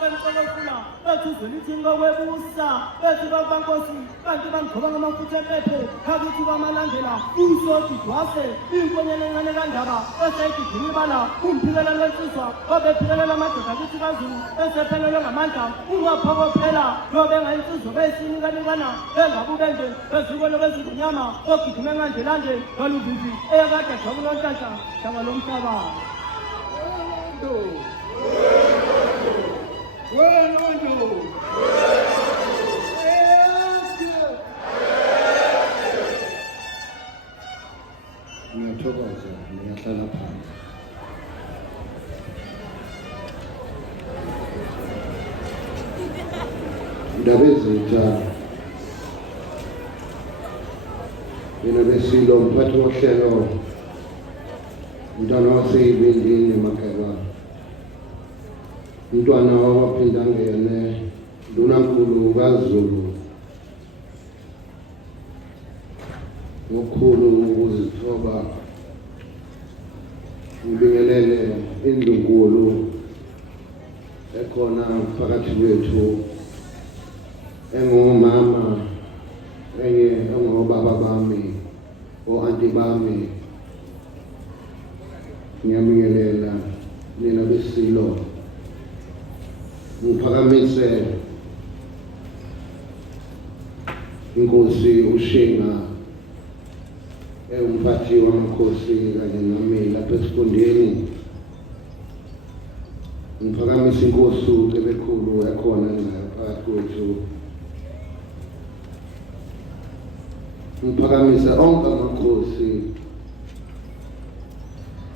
bemxolofuna bethi uzwelithini kokwebusa bethi babankosi kanti bamgcoba ngamafutha empepho khakithi bamalandela usoti dwase inkonyane encane kandaba eseyigidini ibala umphikelela lwensizwa obephikelela amadoda akithi kaZulu esephelelwe ngamandla ungaphokophela lobe ngayinsizwa beyisinikanekana bengabubenje bezikolo bezinyama ogidime ngandelande ngaluvivi eyakade jakulonhlanhla hlanga lomhlaba ngiyathokoza ngiyahlala phansi. Indaba ezintsha mina beSilo umphathi wohlelo umntwana waseyibindini emakhaya umntwana wawaphinda ngene ndunankulu kaZulu ngokukhulu ukuzithoba ngibingelele indlunkulu ekhona phakathi kwethu engomama enye engobaba bami o-anti bami ngiyabingelela nina beSilo ngiphakamise inkosi uShinga umphathi wamakhosi kanye nami lapha esifundeni ngiphakamisa inkosi ebekhulu ekhona phakathi kwethu ngiphakamisa onke amakhosi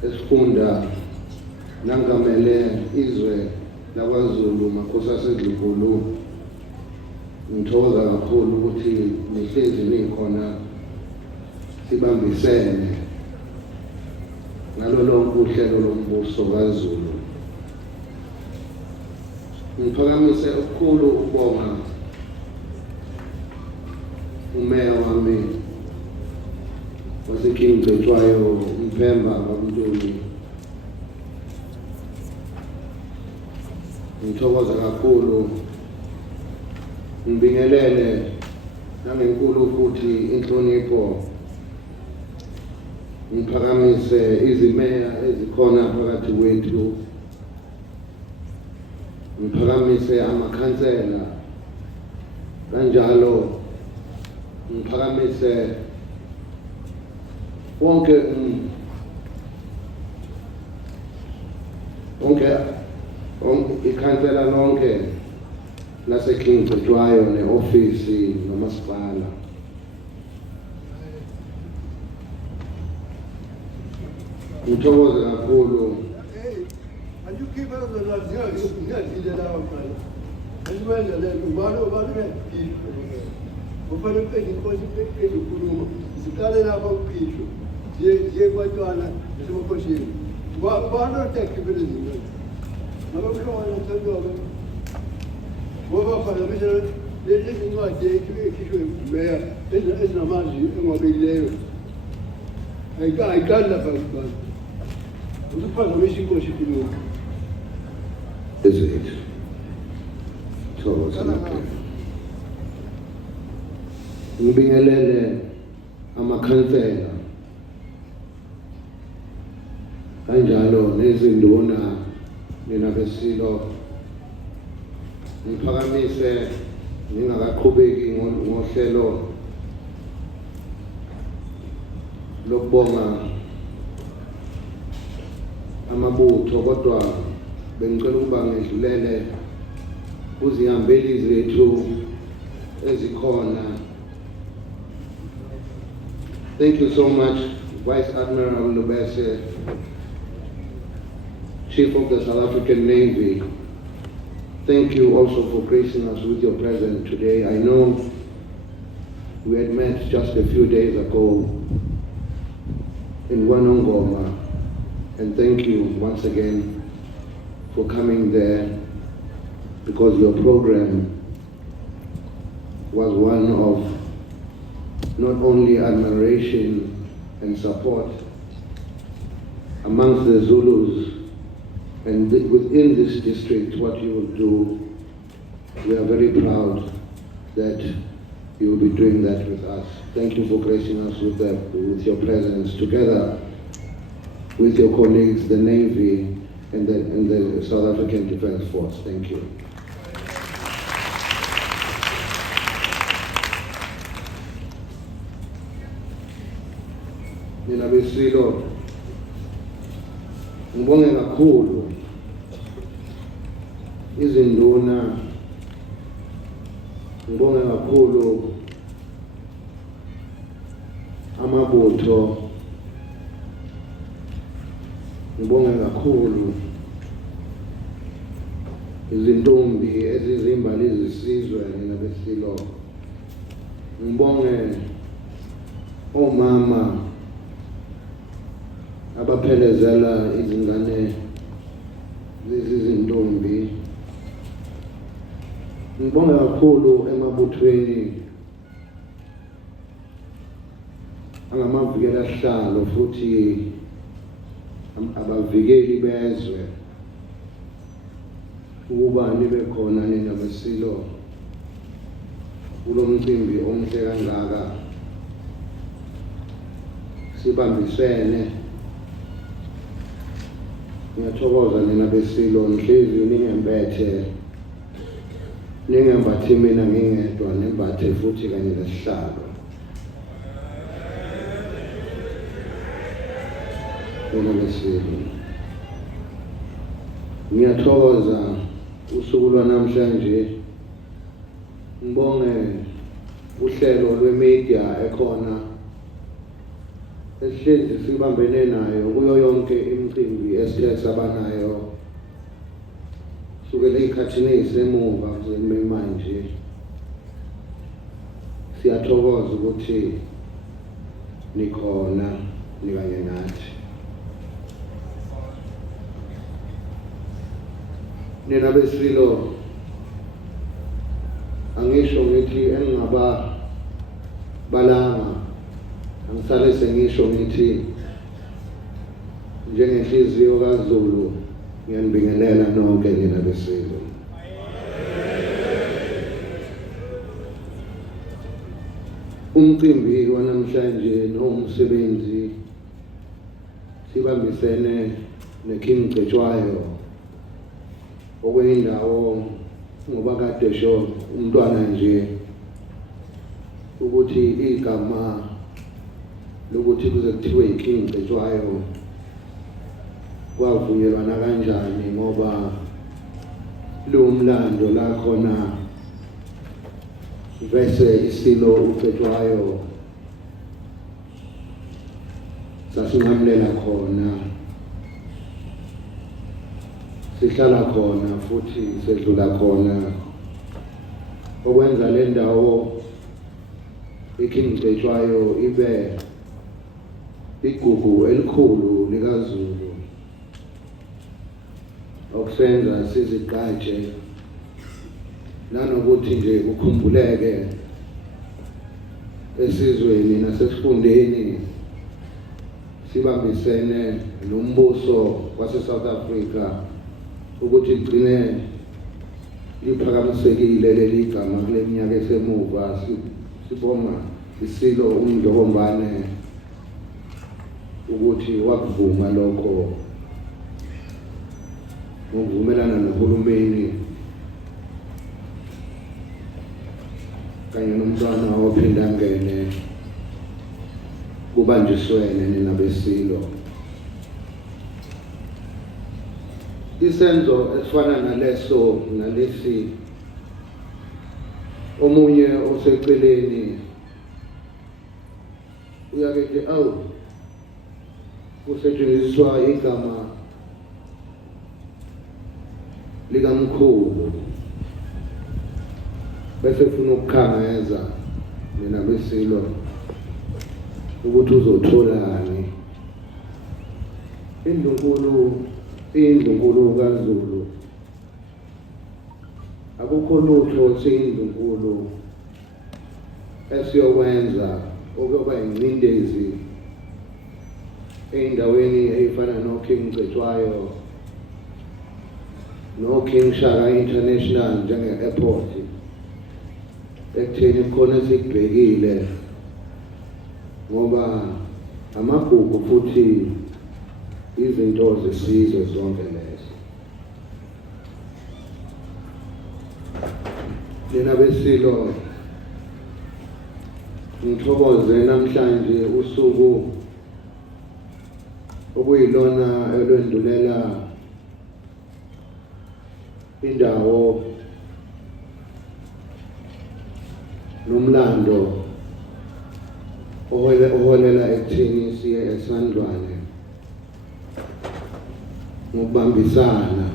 esifunda nangamele izwe lakwaZulu makhosi asedlunkulu ngithokoza kakhulu ukuthi nihlezi nikhona sibambisene ngalo lonke uhlelo lombuso kaZulu. Ngiphakamise okukhulu ukubonga umeya wami Cetshwayo uMpemba kaMntuli. Ngithokoza kakhulu ngibingelele nangenkulu futhi inhlonipho ngiphakamise izimeya ezikhona phakathi kwethu ngiphakamise amakhansela kanjalo ngiphakamise wonke ikhansela lonke Cetshwayo ne-ofisi nomasipala. Ngithokoza kakhulu ngibingelele amakhansela kanjalo nezinduna mina beSilo ngiphakamise ngingakaqhubeki ngohlelo lokubonga amabutho kodwa bengicela ukuba ngidlulele kuzihambeli zethu ezikhona. Thank you so much, Vice Admiral Lubese, Chief of the South African Navy. Thank you also for gracing us with your presence today. I know we had met just a few days ago in Wanongoma, and thank you once again for coming there, because your program was one of not only admiration and support amongst the Zulus, And within this district, what you will do, we are very proud that you will be doing that with us. Thank you for gracing us with your presence, together with your colleagues, the Navy and the South African Defence Force. Thank you. Mina ISilo, ngibonge kakhulu izinduna, ngibonge kakhulu amabutho, ngibonge kakhulu izintombi ezizimbali zesizwe mina ISilo, ngibonge omama abaphelezela izingane lezi zintombi, ngibonge kakhulu emabuthweni angamavikela sihlalo futhi abavikeli bezwe ukuba nibe khona nina ISilo kulo mcimbi omhle kangaka, sibambisene. Ngiyathokoza nina ISilo, ngihlezi ningembethe, ningembathi mina ngingedwa, nembathe futhi kanye nesihlalo. Nina ISilo, ngiyathokoza usuku lwanamhlanje, ngibonge uhlelo lwemedia ekhona esihlezi sibambene nayo kuyo yonke imicimbi esithe sabanayo sukela ezikhathini ezisemuva kuze manje. Siyathokoza ukuthi nikhona nikanye nathi. Nina ISilo, angisho ngithi engingaba balanga, angisale sengisho ngithi njengenhliziyo kaZulu ngiyanibingelela nonke nina ISilo. Umcimbi wanamhlanje nomsebenzi sibambisene neKing Cetshwayo okwindawo ngoba kade sho umntwana nje ukuthi igama lokuthi kuze kuthiwe iKing Cetshwayo kwavunyelwana kanjani, ngoba lo mlando la khona vese ISilo uCetshwayo sasinqamulela khona, sihlala khona futhi sedlula khona, okwenza le ndawo iKing Cetshwayo ibe igugu elikhulu likaZulu, okusenza sizigqaje nanokuthi nje ukhumbuleke esizweni nasesifundeni sibambisene nombuso wase-South Africa ukuthi igcine liphakamisekile leli gama kule minyaka esemuva. Sibonga ISilo uMdlokombane ukuthi wakuvuma lokho ngokuvumelana nohulumeni kanye nomntwana ophinda ngene kubanjiswene nina ISilo. Isenzo esifana naleso nalesi, omunye oseceleni uyakethi awu kusetshenziswa igama likamkhulu bese funa ukukhangeza mina ISilo ukuthi uzotholani. Indlunkulu kaZulu, akukho lutho siyindlunkulu esiyokwenza okuyoba ingcindezi ey'ndaweni ey'fana noKing Cetshwayo no King Shaka International njenge-airport ekutheni khona sikubhekile ngoba amagugu futhi izinto zesizwe zonke lezo. Nina beSilo ngithokoze namhlanje usuku okuyilona elwendulela indawo nomlando oholela ekutheni siye esandlwane ngokubambisana.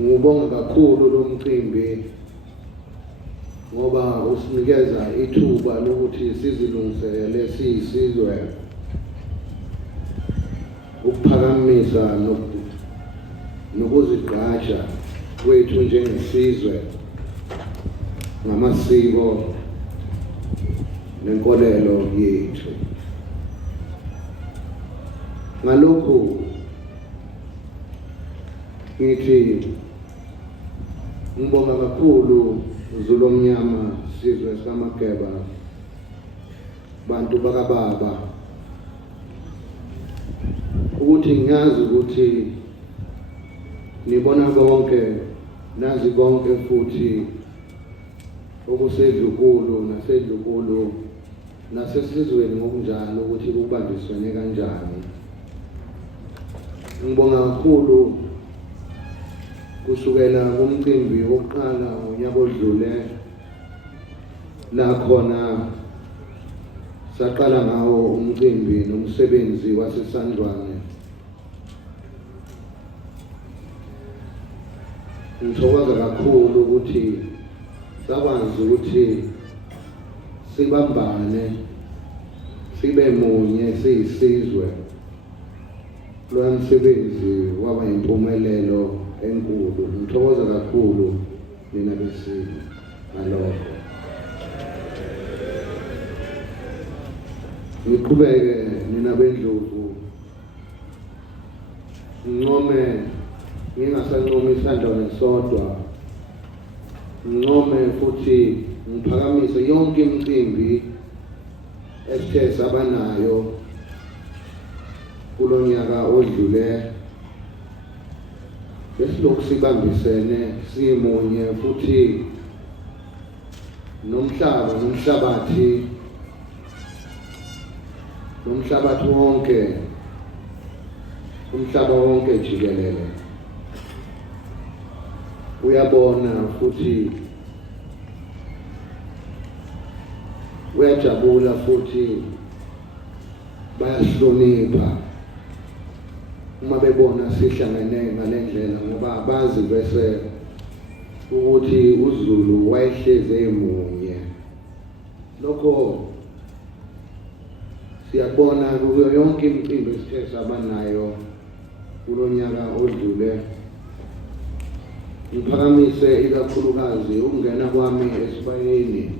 Ngubonga kakhulu lo mcimbi ngoba usinikeza ithuba lokuthi sizilungiselele siyisizwe ukuphakamisa nokuzigqaja kwethu njengesizwe ngamasiko nenkolelo yethu. Ngalokhu ngithi ngibonga kakhulu Zulu omnyama, sizwe samaGeba, bantu bakababa, ukuthi ngiyazi ukuthi nibona konke, nazi konke futhi okusedlukulu nasedlukulu nasesizweni ngokunjalo ukuthi kubambiswene kanjani. Ngibonga kakhulu kusukela kumcimbi wokuqala ngonyaka odlule la khona saqala ngawo umcimbi nomsebenzi wasesandlwane. Ngithokoza kakhulu ukuthi sakwazi ukuthi sibambane sibe munye siyisizwe. Lo msebenzi waba impumelelo enkulu. Ngithokoza kakhulu nina beSilo ngalokho. Ngiqhubeke nina beNdlovu, ngincome ngingasancomi isandlwane sodwa, ngincome futhi ngiphakamise yonke imicimbi esithe sabanayo kulo nyaka odlule. Besilokhu sibambisene simunye futhi nomhlabathi wonke, umhlaba wonke jikelele uyabona futhi uyajabula futhi bayasihlonipha uma bebona sihlangene ngalendlela ngoba bazi bese ukuthi uZulu wayehleze emunye. Lokho siyabona kuyo yonke imicimbi esithe sabanayo kulo nyaka odlule. Ngiphakamise ikakhulukazi ukungena kwami esibayeni,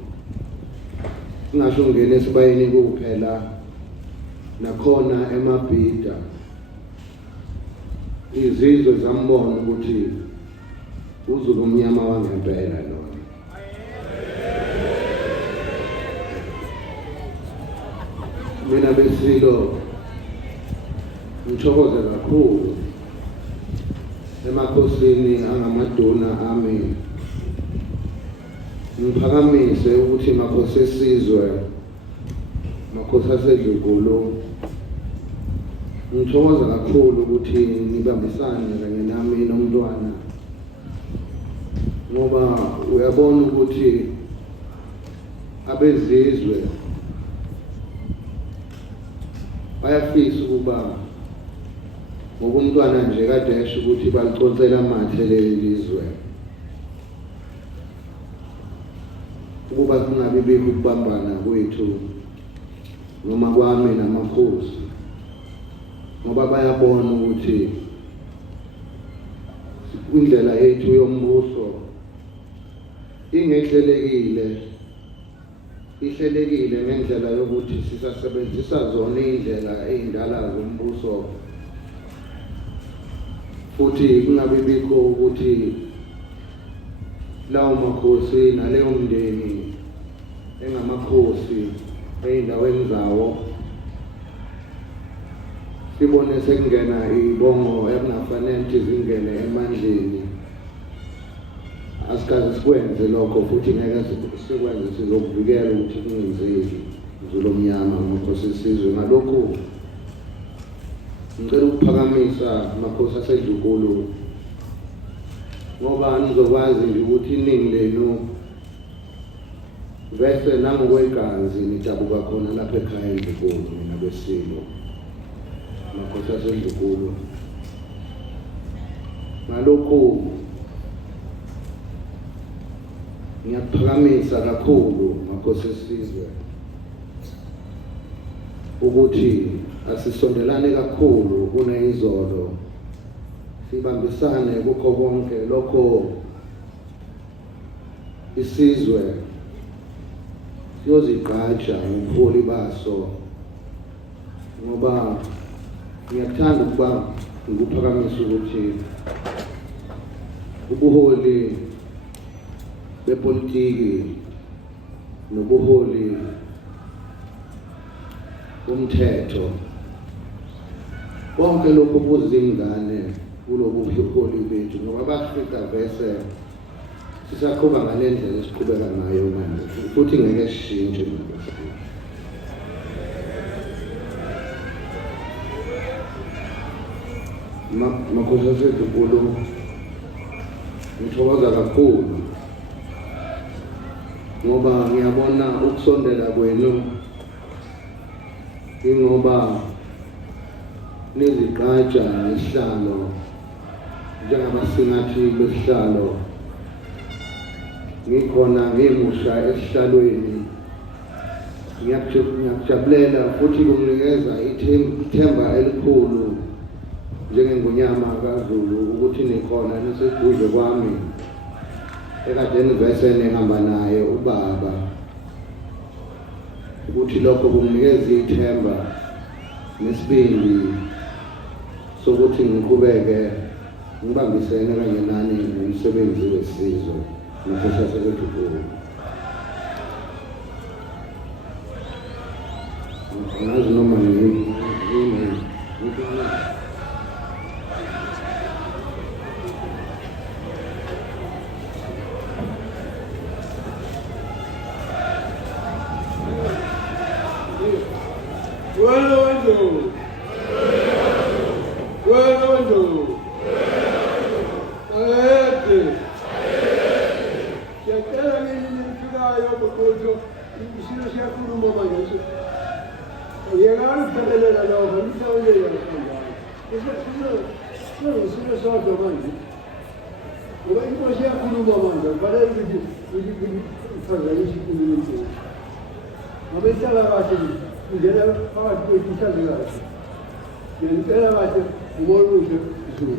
ngingasho ngene esibayeni kuphela, nakhona emabhida izizwe zambona ukuthi uZulu omnyama wangempela lona. Mina beSilo ngithokoze kakhulu emakhosini angamaduna ami. Ngiphakamise ukuthi makhosi esizwe, makhosi asedlukulu, ngithokoza kakhulu ukuthi nibambisane kanye nami nomntwana ngoba uyabona ukuthi abezizwe bayafisa ukuba ngokumntwana nje kade esho ukuthi baliconsela amathe leli lizwe, ukuba kungabi bikho ukubambana kwethu noma kwami namakhosi, ngoba bayabona ukuthi indlela yethu yombuso ihlelekile ngendlela yokuthi sisasebenzisa zona indlela ezindala zombuso futhi kungabe bikho ukuthi lawo makhosi naleyo mndeni engamakhosi ey'ndaweni zawo sibone sekungena ibongo ekungafanele ukuthi zingene emandleni. Asikaze sikwenze lokho futhi ngeke sikwenze, sizokuvikela ukuthi kungenzeki Zulu omnyama amakhosi esizwe. Ngalokhu ngicela ukuphakamisa amakhosi asedlunkulu ngoba nizokwazi nje ukuthi iningi lenu bese nangokwegazi nidabuka khona lapha ekhaya endlunkulu mina besilo amakhosi asedlunkulu. Ngalokhu ngiyaphakamisa kakhulu makhosi esizwe ukuthi asisondelane kakhulu kuneyizolo, sibambisane kukho konke lokho isizwe siyozigqaja ngobuholi baso, ngoba ngiyathanda ukuba ngikuphakamisa ukuthi ubuholi bepolitiki nobuholi umthetho konke lokhu kuzingane kulobu buholi bethu, ngoba bafika bese sisaqhuba ngale ndlela esiqhubeka ngayo manje futhi ngeke sishintshe. Makhosi asedlunkulu ngithokoza kakhulu ngoba ngiyabona ukusondela kwenu ingoba nizigqaja ngesihlalo njengabasingathi besihlalo, ngikhona ngimusha esihlalweni. Ngiyakujabulela futhi kunginikeza ithemba elikhulu njengeNgonyama kaZulu ukuthi nikhona niseduze kwami ekadeni vese nihamba naye ubaba, ukuthi lokho kunginikeza ithemba nesibindi sokuthi ngiqhubeke ngibambisene kanye nani nomsebenzi wesizwe makhosi asedlunkulu. Ngazi noma ngicela bathi umoluhle Zulu